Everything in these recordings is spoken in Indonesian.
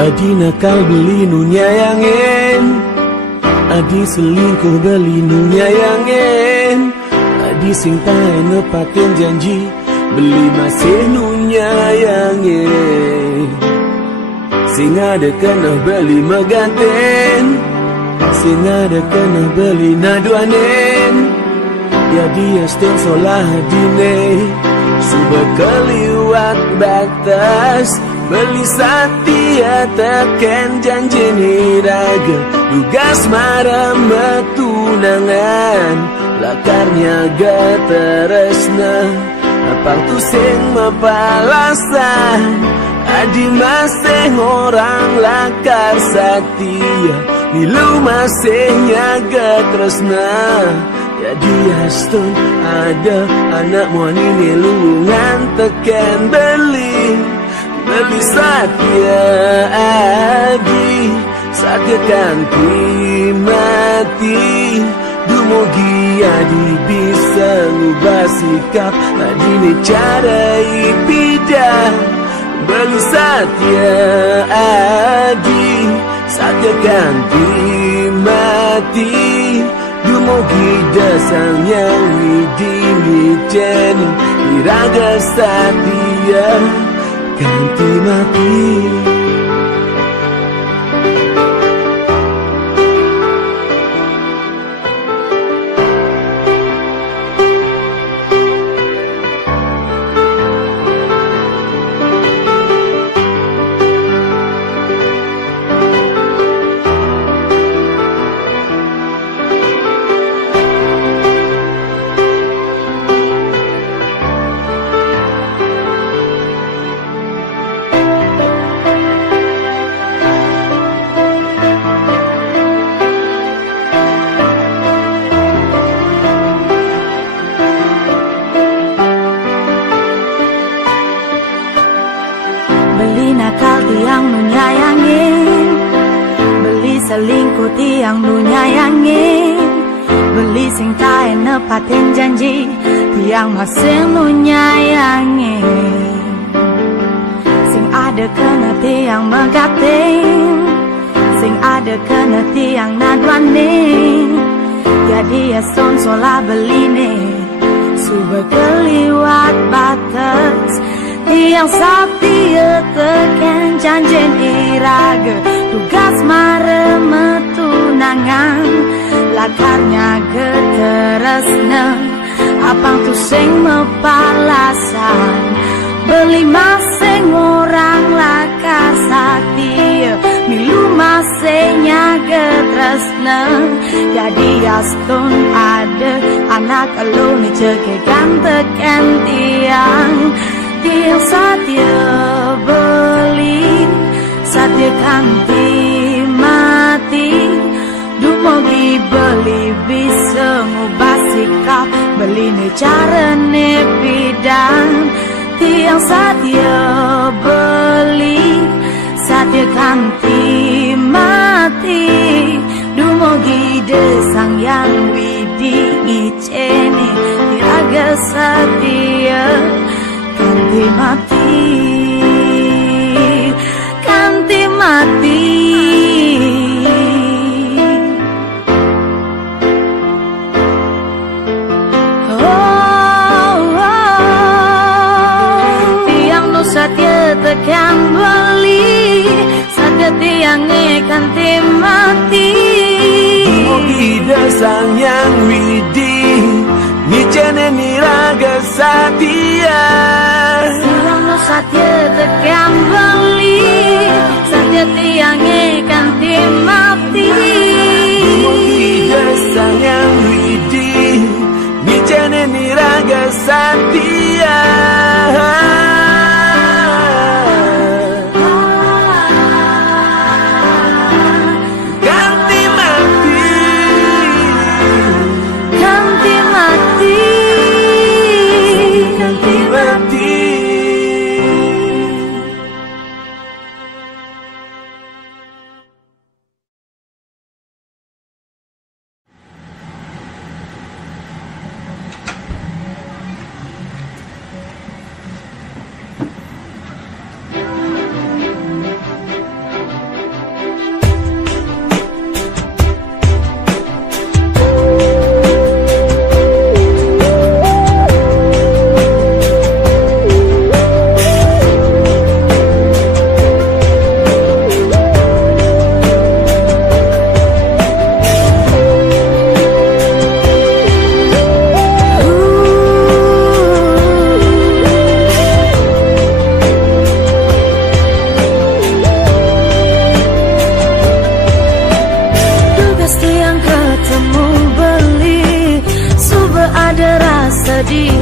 Adi nakal beli nu nyayangin, adi selingkuh beli nu nyayangin, adi sing tae nepatin janji beli masih nu nyayangin. Sing ada kena beli meganten, sing ada kena beli naduanen. Ya dia sting solah dine suba keliwat batas, beli satia teken janji niraga, tugas marah metunangan, lakarnya gak teresna, apa tuh sing mapalasan. Adi masih orang lakar satia, milu masih nyaga tresna. Jadi astun ada anak muani nilungan teken beli satia adi, satia kanti mati. Dumugi adi bisa ngubah sikap, adi ni cara ipidah. Beli satia adi, satia kanti mati. Dumugi dasang yang widini jeni, iraga satia kanti mati. Selingkuh tiang nu nyayangin, beli sing tae nepatin janji, tiang masih nu nyayangin. Sing ada kena tiang megatin, sing ada kena tiang naduanin. Jadi ya son sola beline suba keliwat batas, tiang satia teken janjen iraga, tugas mare metunangan, lakarnya geteresna, apang tu sing mepalasan. Beli masing orang lakar satia, milu masingnya getresna. Jadi astun ada anak elu ni cekekan teken tiang, tiang satia beli, satia kanti mati. Dumugi beli bisa ngubah sikap, beli ni cara ni bidang. Tiang satia beli, satia kanti mati. Dumugi desang yang widi ngiceni, diraga satia kanti mati, kanti mati. Satia tekan beli, satia tiang kanti mati. Dumugi dasang yang widi ngicene niraga satia. Tiang no satia tekan beli, satia tiang kanti mati. Dumugi dasang yang widi ngicene niraga satia.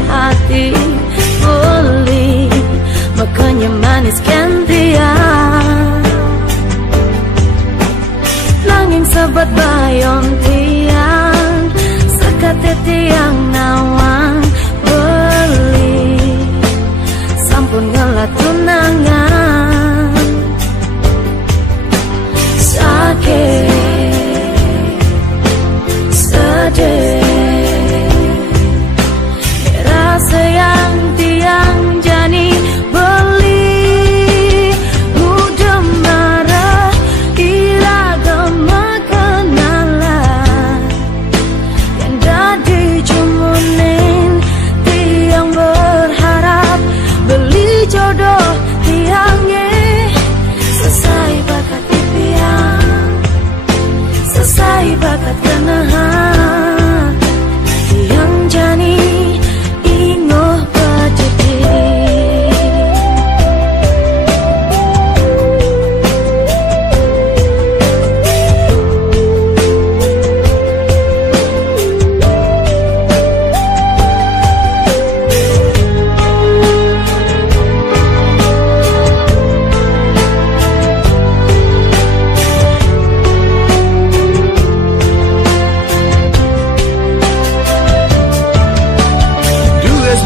hati beli, makanya manis gantian. Nanging sebat bayon tiang, sekate tiang nawang beli, sampun ngelat tunangan. Sakit, sedih, rasa yang tiang jani beli, mudah marah iragam kenalan yang dadi cumunin tiang berharap beli jodoh tiangnya selesai bakat tiang, selesai bakat kenahan tiang jani ingoh bajeti.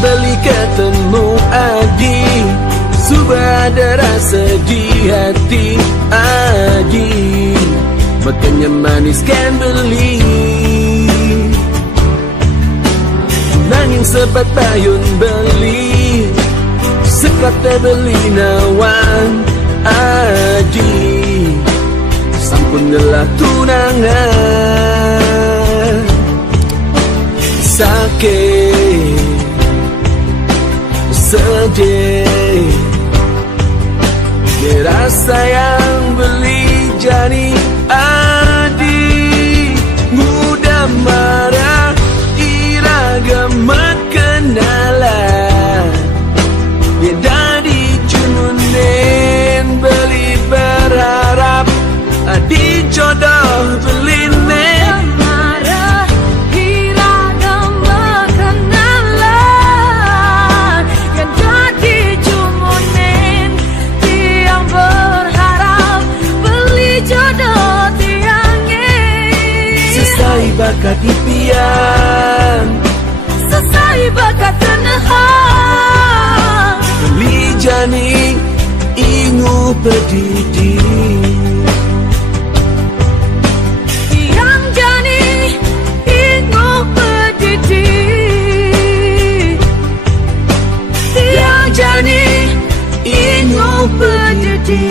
Beli ketemu Adi, subah ada rasa di hati Adi, makanya manis kan beli. Nanging sebat payun beli, sekate beli nawan Adi, sampun ngelah tunangan. Sakit, sedih, rasa yang beli jani Adi, mudah marah iragam kenalan yang dadi cumunin beli berharap Adi jodoh beli nen. Bakat impian, selesai bakat kenahan beli jani ingu pedidi. Tiang jani ingu pedidi, tiang jani ingu pedidi.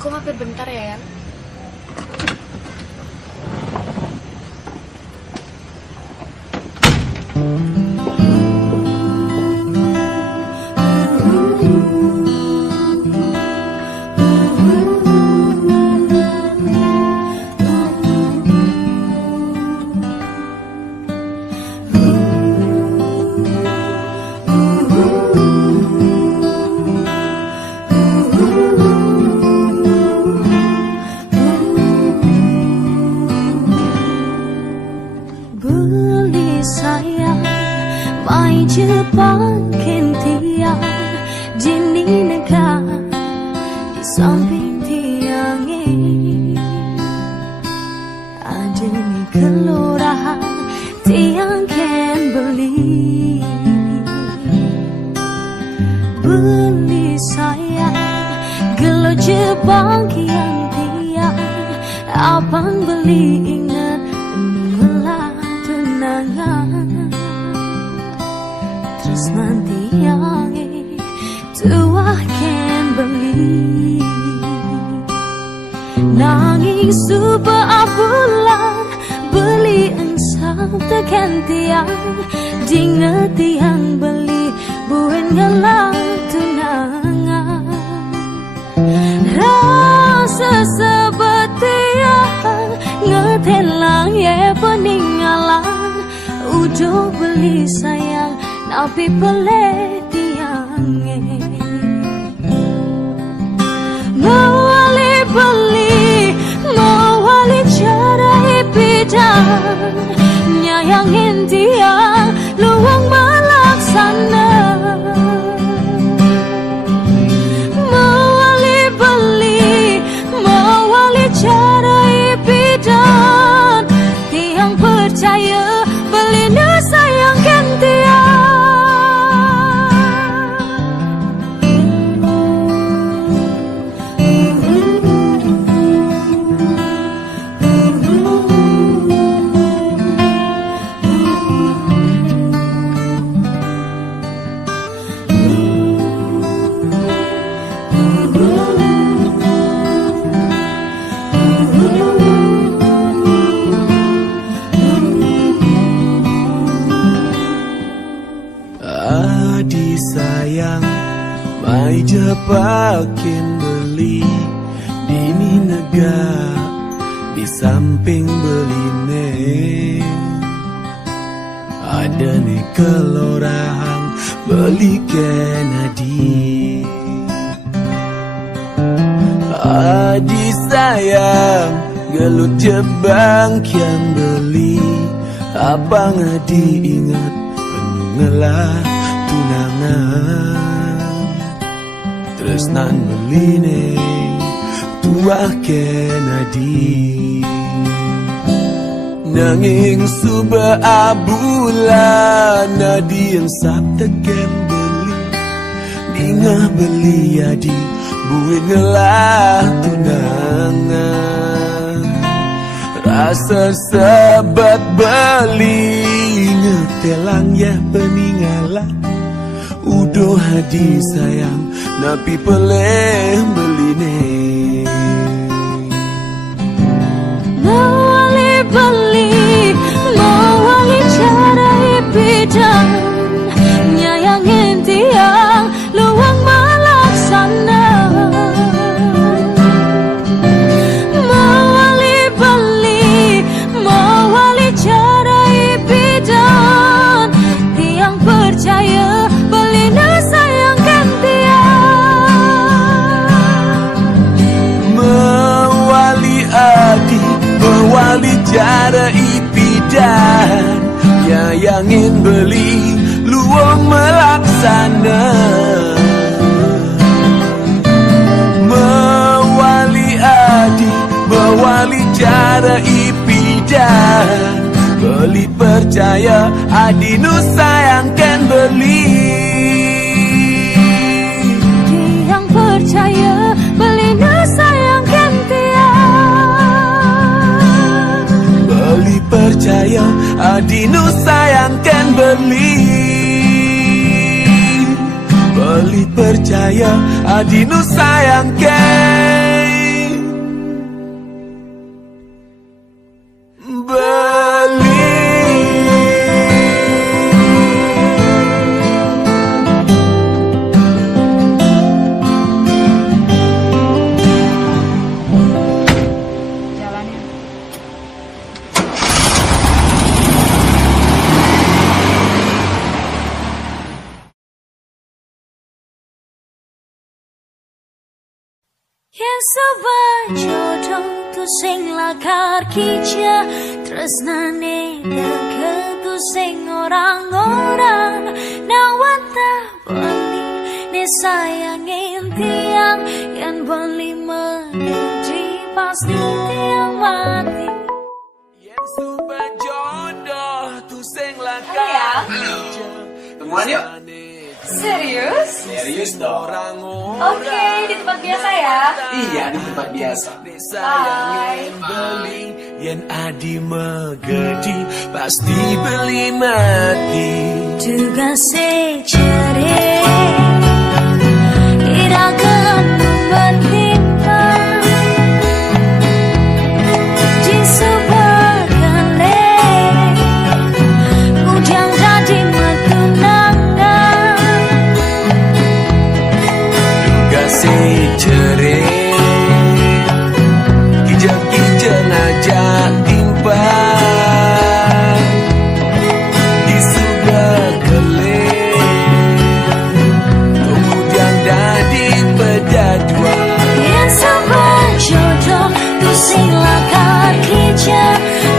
Aku mampir bentar ya, Yan. Jepang tiang jini negah di samping tiangnya ada nih kelurahan tiang kan beli sayang gelo Jepang tiang abang beli ingat mengelah tunangan. tresnan tiange tuaken beli nanging suba abulan beli ensam tekan tiang dinget tiang beli buen ngelang tunangan rasa sebetiang ngetelang ye peninggalan udah beli sayang tapi peleh tiangnya mawali beli mawali cara bidang nyayangin tiang luang melaksana mawali beli mawali cara bidang tiang percaya beli sayangkan tiang sayang mai jepakin beli dini nega di samping beline ada nih kelurahan beli kenadi adi sayang gelut jebang kian beli apa ngadi ingat penuh ngelah tunangan tresnan beline tuah kenadi nanging suba abulan nadi yang sabteken beli dingah beli adi buin ngelah tunangan rasa sebat beli ngetelang ya peninggalan udah hadi sayang napi peleh beline mawali beli mawali cara bidang nyayangin tiang luang melaksana mawali beli mawali cara bidang tiang percaya mewali cara ipidan nyayangin beli luang melaksana mewali adi mewali cara ipidan beli percaya adi nu sayangkan beli tiang percaya beli nu sayangkan beli percaya adi nu sayangkan beli beli percaya adi nu sayangkan beli yang sebajodoh tu sing lakar kica tresnane deket tu sing orang-orang nawata beli ne sayangin tiang yang beli menjadi pasti tiang mati yang sebajodoh tu sing lakar kica temuan yuk. Serius? Serius dong. Oke, di tempat biasa ya? Iya, di tempat biasa. Bye. Yen adi megedi pasti beli mati. Juga secere irakan bertimpa di sebuah kale kujang jadi metunangan. Juga secere kijang-kijang aja timpa di sebuah kale kemudian dadi pedadua. Yang sabar jodoh tu sing lakar kija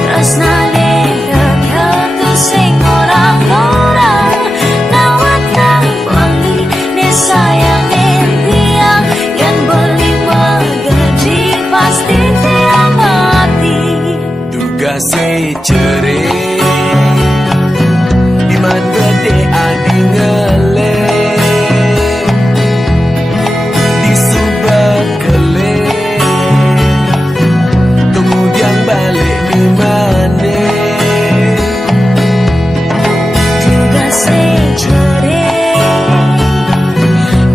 tresnane dekat tu sing orang-orang nawatan beli ne sayangin tiang yang beli megedi pasti tiang mati. Duga secere iman gede adi ngele di subak kele kemudian balik di mana. Juga secere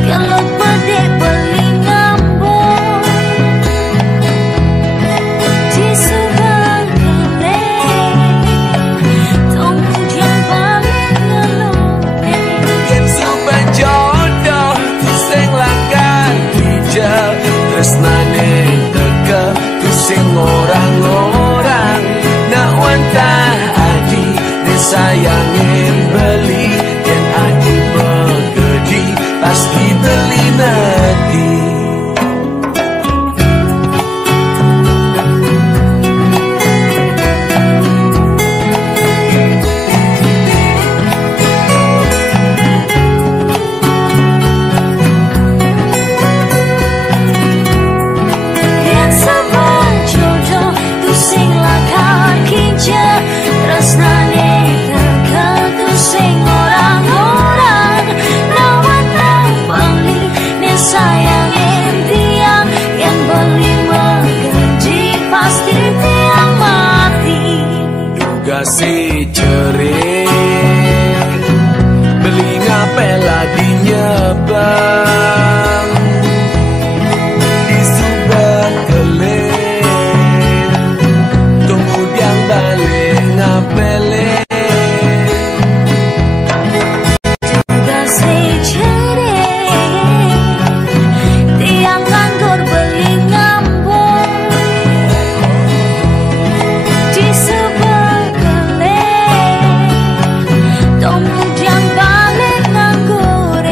kalau pede beli ngambung di sebuah kele kemudian balik ngelone. Yen subak jodoh tu sing lakar dijal tresnane teka tu sing orang-orang nak wantah adi disayangin beli. Yen adi megedi pasti beli mati. Yang sabar jodoh tu sing lakar kija tresnane dekat tu sing orang-orang nawatan beli ne sayangin tiang yang beli megedi pasti tiang mati. Duga secere beli ngapela di nyebang di subak kele kemudian balik ngapele. Juga secere tiang nganggur beli ngambung di sebuah kele kemudian balik nganggur.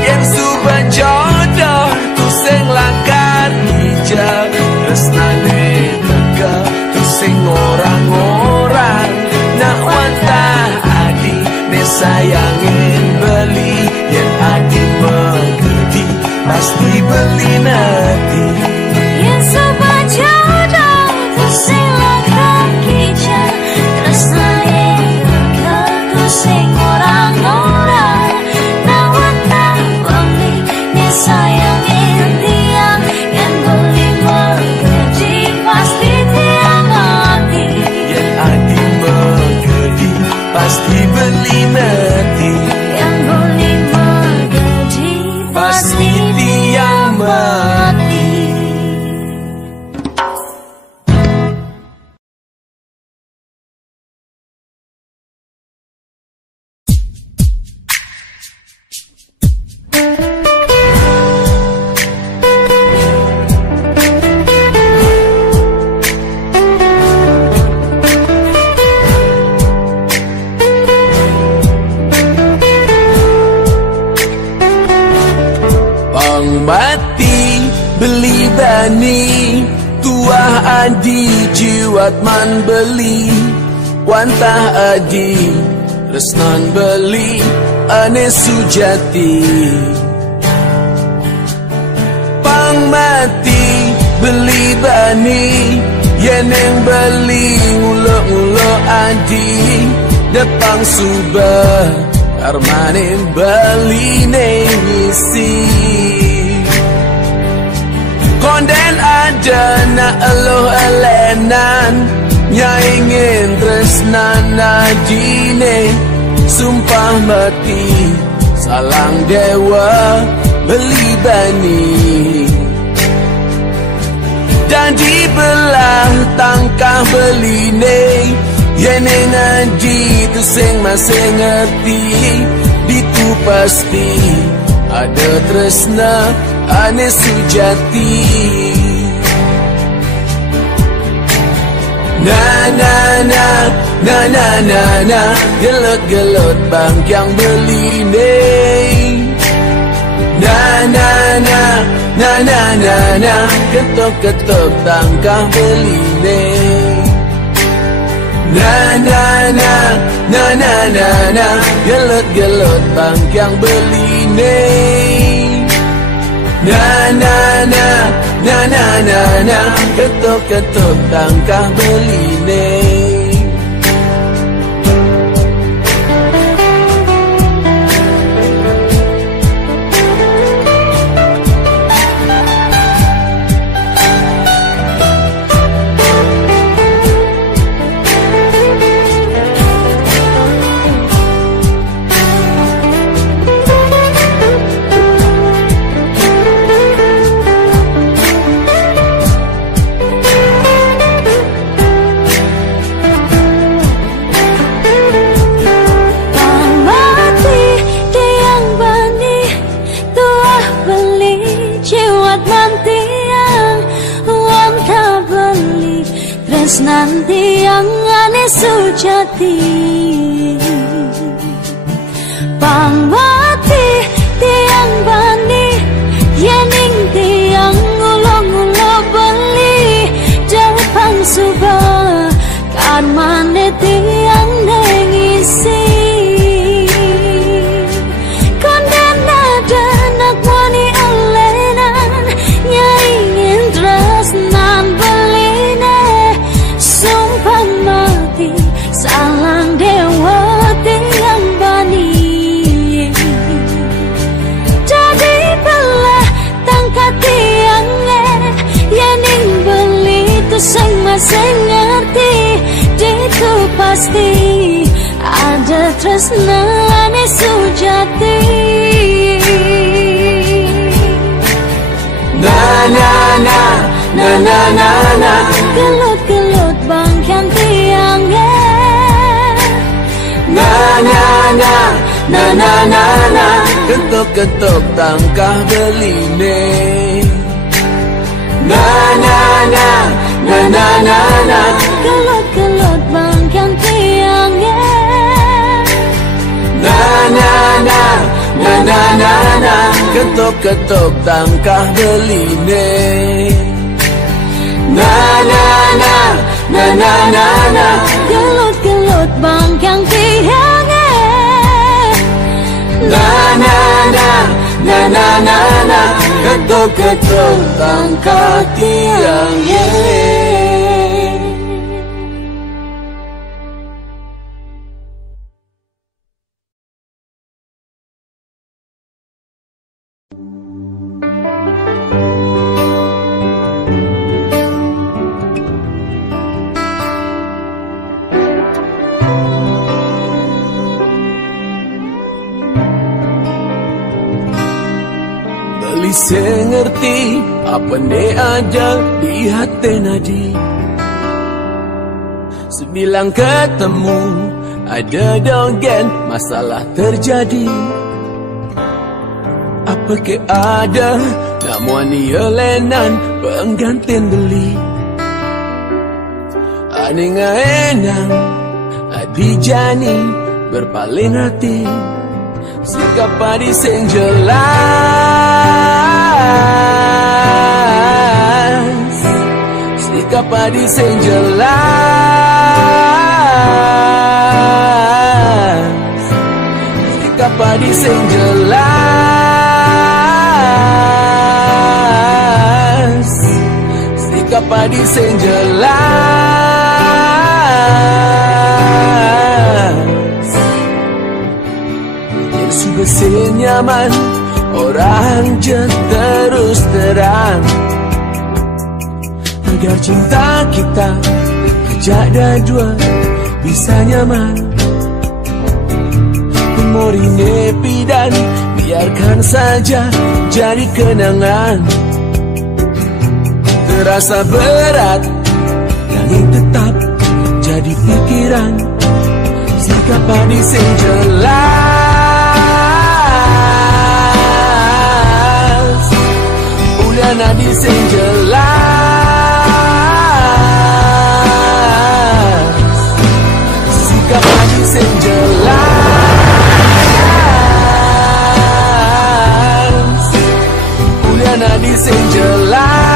Yen subak jodoh tu sing lakar hijau tresnane teka tu sing orang-orang nak wantah adi ne sayangin beli. Yen adi megedi pasti beli nanti. Yang sabar jodoh tu sing lakar kija tresnane dekat tu sing orang-orang nawatan beli ne sayangin tiang yang beli megedi pasti tiang mati. Yen adi megedi pasti beli nanti. Yang beli megedi pasti tiang mati. Mati beli bani tuah adi jiwat man beli wantah adi resnan beli ane sujati. Pang mati beli bani yeneng beli ngulo-ngulo adi depang subah armanin beli nengisi. Konden ada na eluh elenan nya ingin tresnana jine sumpah mati salang dewa beli bani dan dibelah tangkah beline yene ngaji tu sing masih ngerti ditu pasti ada tresna ane sujati na na na na na na na gelut-gelut bangkyang beline na na na na na na na ketuk-ketuk tangkah beline na na na na na na na gelut-gelut bangkyang beline na na na na na na na ketuk-ketuk tangkah beline nanti yang ane sujati pangmati tiang bani yening tiang ulo-ulo beli depan subah kan mane tiang nengisi kondena danak wani alenan nyaingin tresnan beline sumpah mati salang dewa tiang bani jadi belah tangkat tiangnya yening beli tu sing masing ngerti ditu pasti ada tresna ane sujati na na na na na na na gelut-gelut bangkyan tiangnya na na na na na na na ketuk-ketuk tangkah beline na na na na na na na gelut-gelut bangkyan tiangnya na na na na na na na ketuk-ketuk tangkah beline na na na na na na na gelut-gelut bangkyan tiangnya na na na na na na na ketuk-ketuk tangkah tiangnya Saya ngerti apa ne ada di hati nadi sebilang ketemu ada dogen masalah terjadi apa ke ada namun ia lenan penggantin beli ane ngaenang adi jani berpaling hati sikap padi sing jelas sikap padi sing jelas sikap padi sing jelas sikap padi sing jelas yang sudah senyaman orang je terus terang agar cinta kita Jadah dua bisa nyaman. Memori nepi dan biarkan saja jadi kenangan. Terasa berat, langit tetap jadi pikiran. Sikap padi sing jelas, udah nadi sing jelas. Sikap padi sing jelas, udah nadi sing jelas.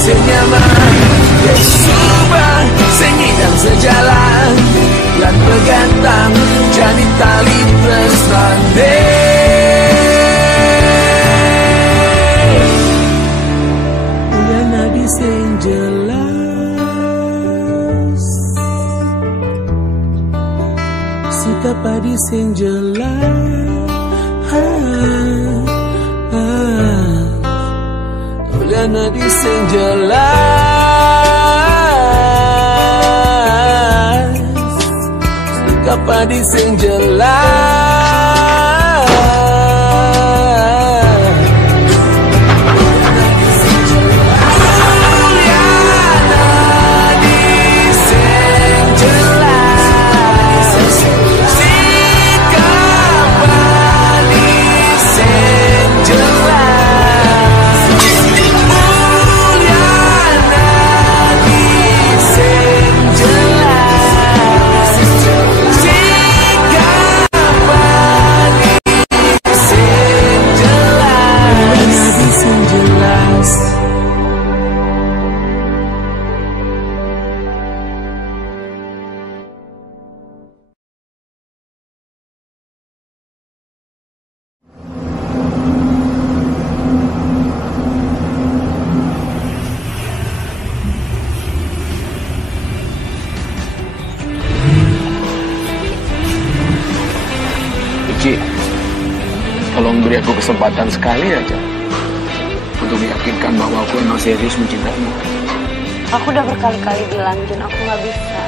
Senyaman, subah sengidang sejalan, dan bergantang jadi tali tresnane. Udah nadi sing jelas, sikap padi sing jelas. Udah nadi sing jelas, sikap padi sing jelas. Ci, tolong beri aku kesempatan sekali aja untuk meyakinkan bahwa aku emang serius mencintaimu. Aku udah berkali-kali bilang, Jun, aku gak bisa.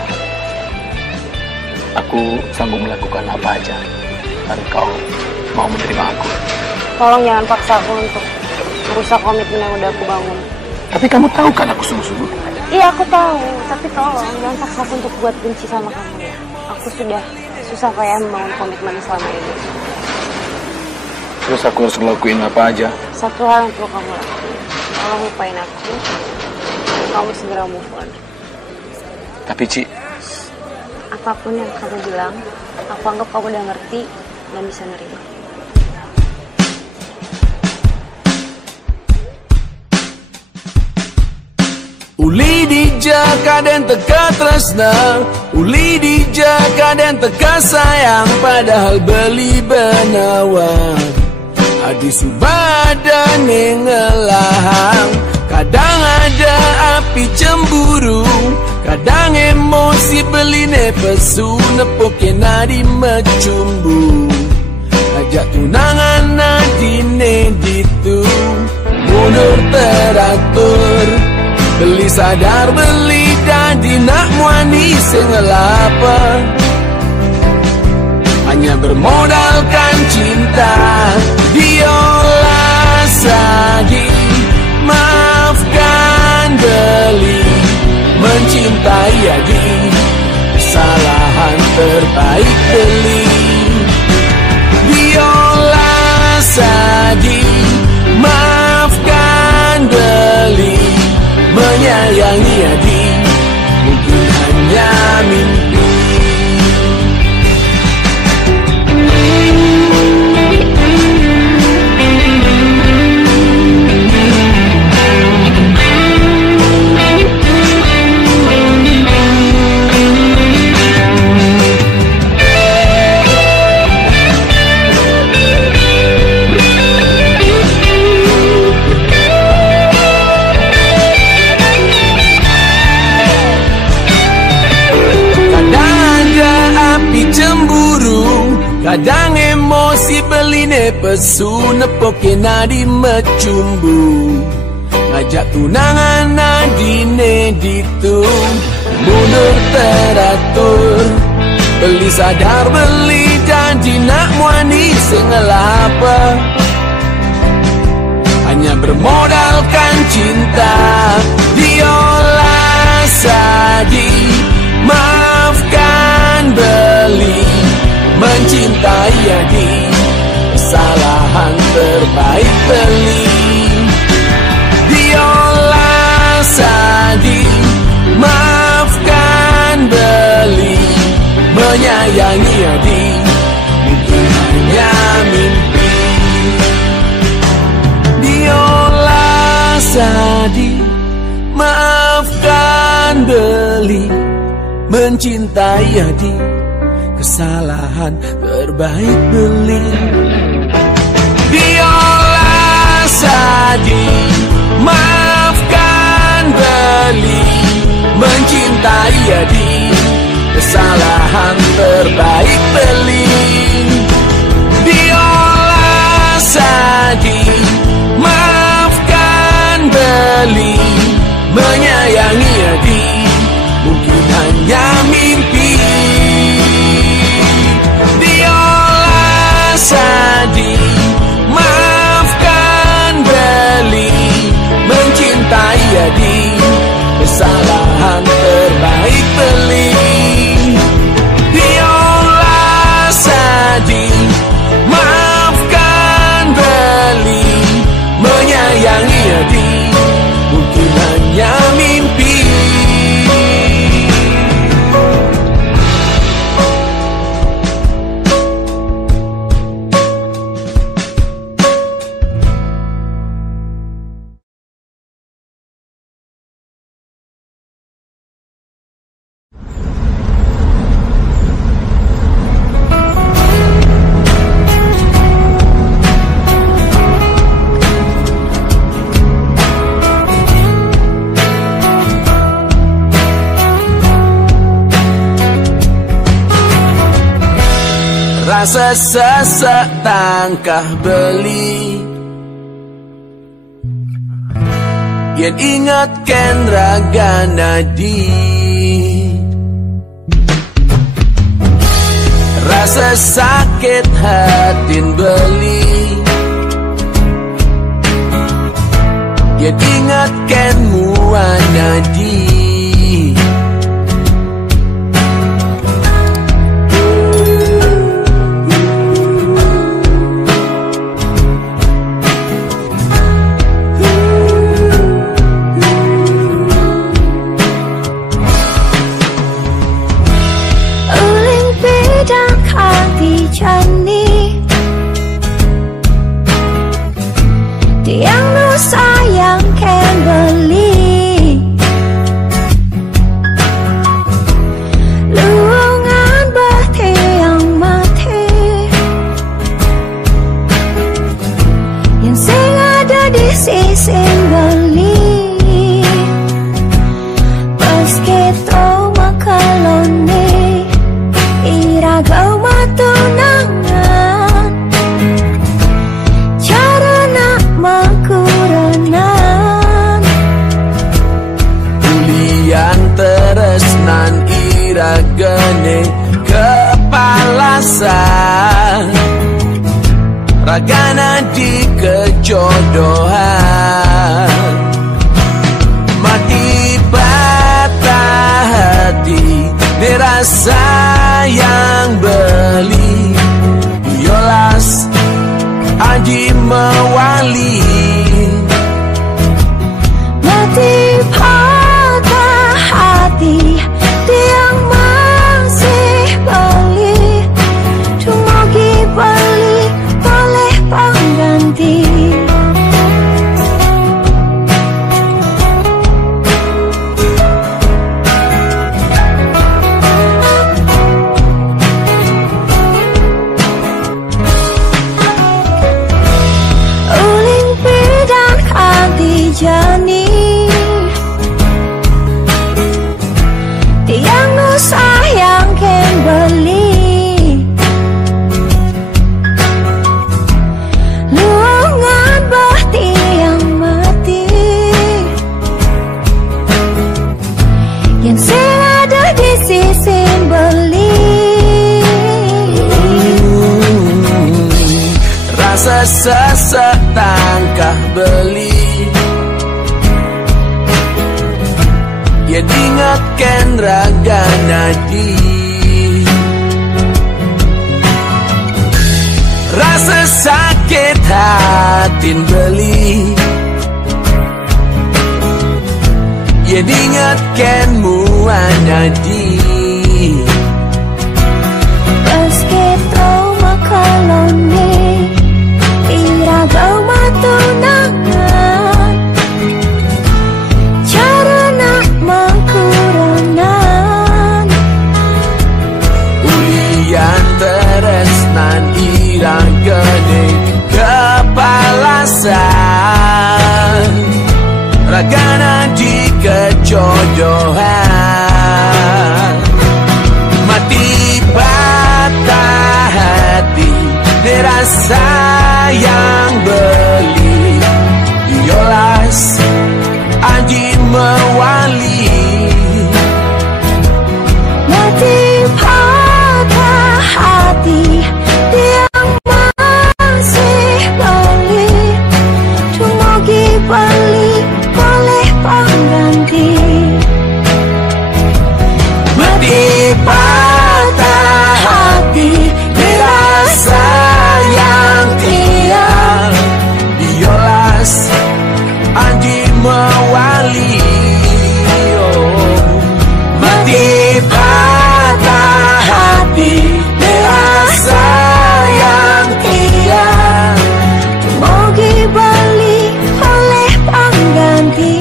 Aku sanggup melakukan apa aja agar kau mau menerima aku. Tolong jangan paksa aku untuk merusak komitmen yang udah aku bangun. Tapi kamu tahu kan aku sungguh-sungguh? Iya, aku tahu. Tapi tolong jangan paksa aku untuk buat benci sama kamu ya. Aku sudah susah kayak membangun komitmen selama ini. Terus aku harus ngelakuin apa aja? Satu hal yang perlu kamu lakuin. Tolong lupain aku. Kamu segera move on. Tapi Ci, apapun yang kamu bilang, aku anggap kamu udah ngerti dan bisa nerima. Uli dijaka dan teka tresna, uli dijaka dan teka sayang, padahal beli benawang adi subada nengelahang. Kadang ada api cemburu, kadang emosi beli nepesu, nepoke nadi mecumbu. Ajak tunangan nadi neditu, mundur teratur. Beli sadar beli dadi nak muani sengelapa, hanya bermodalkan cinta. Diolah sagi, maafkan beli, mencintai adi, kesalahan terbaik beli. Diolah sagi, maafkan beli, menyayangi adi, mungkin hanya mimpi. pesu nepoke nadi mecumbu, ngajak tunangan nadine ditung, mundur teratur, beli sadar beli janji nak muani sengelapa, hanya bermodalkan cinta, diolah sadi, maafkan beli, mencintai adi, kesalahan terbaik beli, diolah sadi, maafkan beli, menyayangi adi, mungkin hanya mimpi. Diolah sadi, maafkan beli, mencintai adi, kesalahan terbaik beli. Diolah sadi, maafkan beli, mencintai adi, kesalahan terbaik beli. Diolah sadi, maafkan beli, menyayangi adi, mungkin hanya mimpi. Diolah sadi, maafkan beli, mencintai adi, kesalahan terbaik beli. Diolah sadi, maafkan beli, menyayangi adi, mungkin hanya mimpi. Rasa sesak tangkah beli, yen ingatkan raga nadi. Rasa sakit hatin beli, yen ingatkan muan nadi. Tiang nu sayang kan beli, luangan bati yang mati, yang sing ada di sisi beli, pas kita makalone iragau matunangan, cara nak makuranan, ulian teresnan iragane kepalasan, ragana di kejodohan, mati patah hati, dirasa yang beli, yolas aji mewali, mati patah hati, tiang masih beli, cuma beli boleh pengganti. sesetangkah beli. Ya diingatkan raga nadi, rasa sakit hati beli. Ya diingatkan muanadi, meski trauma kalone iragau matunangan cara nak mengkurangan ulian teresnan iragane kepalasan ragana di kejodohan. Mati patah hati dirasa yang beli. Yolas Anji mewali, mati patah hati yang masih beli. Tumugi beli boleh pengganti. mati patah hati dirasa yang tiang. Yolas Anji mewali, mati patah hati dirasa yang tiang. Tumugi beli oleh pengganti.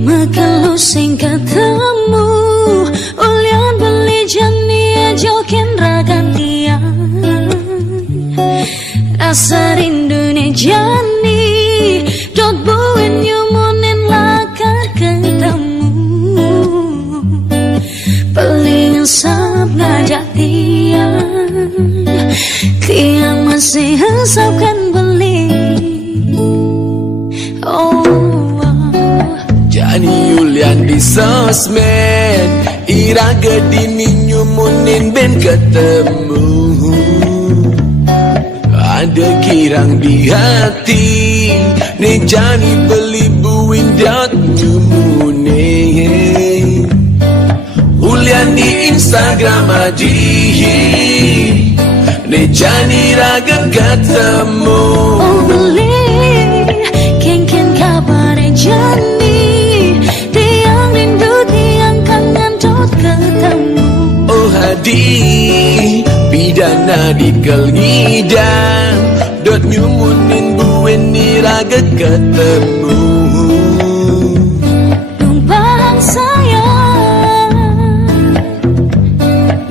Makalu sing ketemu ulian beli jani jokin ragantian. Rasa rindunya jani dot buin nyumunin lakar ketemu. Paling sab ngajak tiang masih hesapkan beli. Jani Yulian di sosmed iraga dini nyumunin ben ketemu. Ada kirang di hati nih Jani beli buin dot nyumunin. Yulian di Instagram aji nih Jani raga ketemu. Oh beli ken kabar Jani tiang rindu tiang kangen dot ketemu. Oh hadi pidana di kelngidan dot nyumunin buin raga ketemu. Numpang sayang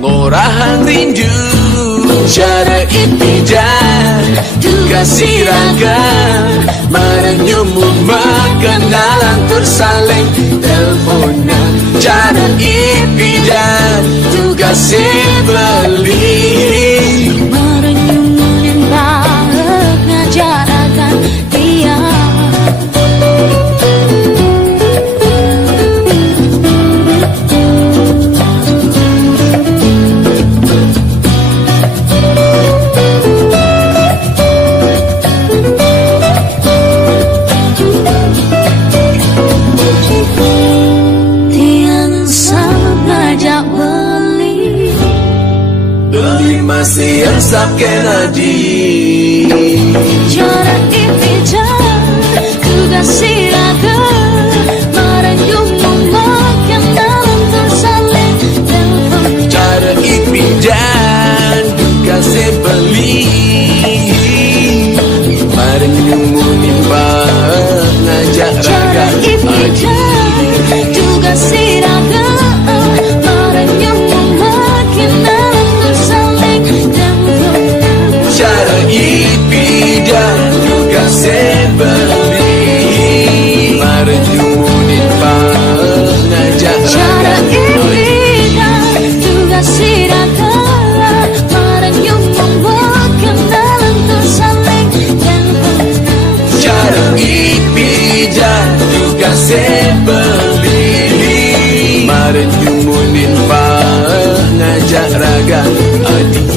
Ngorahang rindu cara ipidan kasih raga merenyumu makan dalam tersaling teleponan cara ipidan kasih beli merenyumin banget ngajarakan dia. masih resap Kennedy. Jarak impian ku kasih raga merenung memakan dalam tersaling telepon. Cara impian kasih beli merenung menimba ngajak raga. Jarak impian ragan Adi.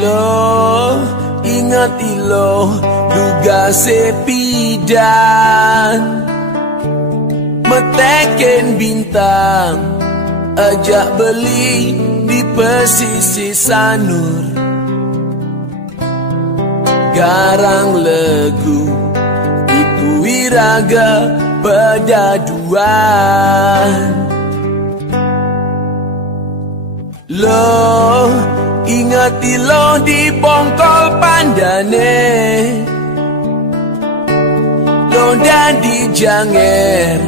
Lo ingat ilo duga sepidan meteken bintang ajak beli di pesisir Sanur garang legu itu iraga pedaduan. Lo ingat lo di bongkol pandane lo dan di janger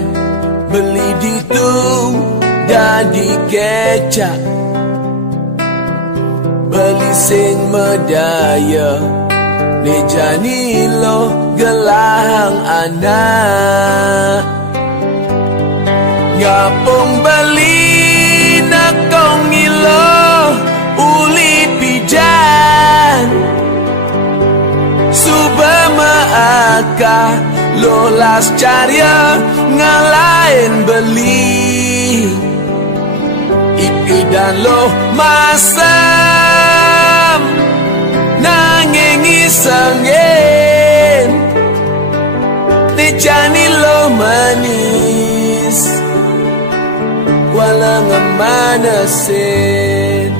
beli ditung dan di kecap beli sing medaya nejani lo gelang anak ngapung beli nakong ilo uli pidan subama aka lolas carya ngalain beli ipi dan lo masam nanging isengin nejani lo manis walang manasin.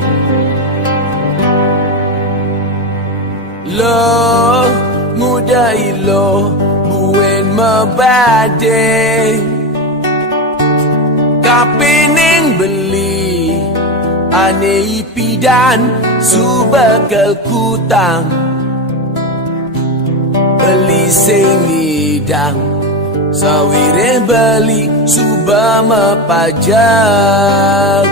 Lo ngudai lo buen mabade kapening beli ane ipidan subakal kutang beli sengidang sawire beli subama pajak.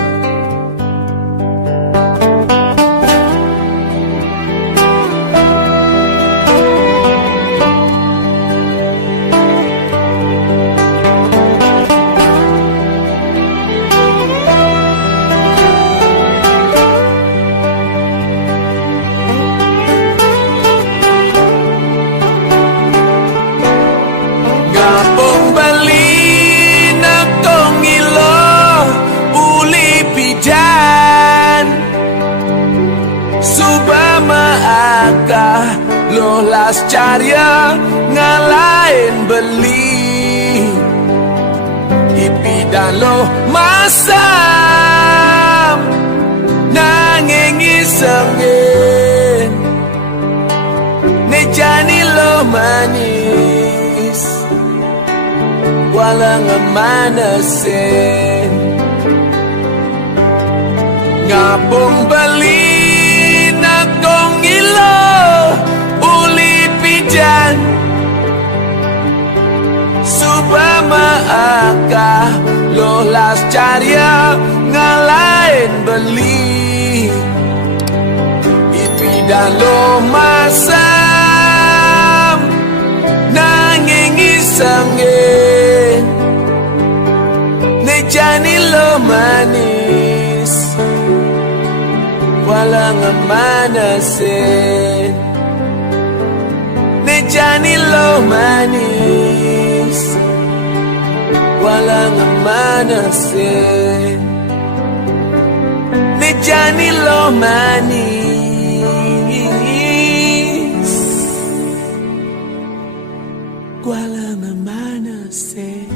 Lo las carya ngalain beli ipi dan lo masam nanging isengin nejani lo manis walang manasin ngapung beli nakong ilo uli pidan subama aka lo las carya ngalain beli ipi dan lo masam nanging isengin nejani lo manis walang manasin nejani lo manis walang manasin nejani lo manis walang manasin.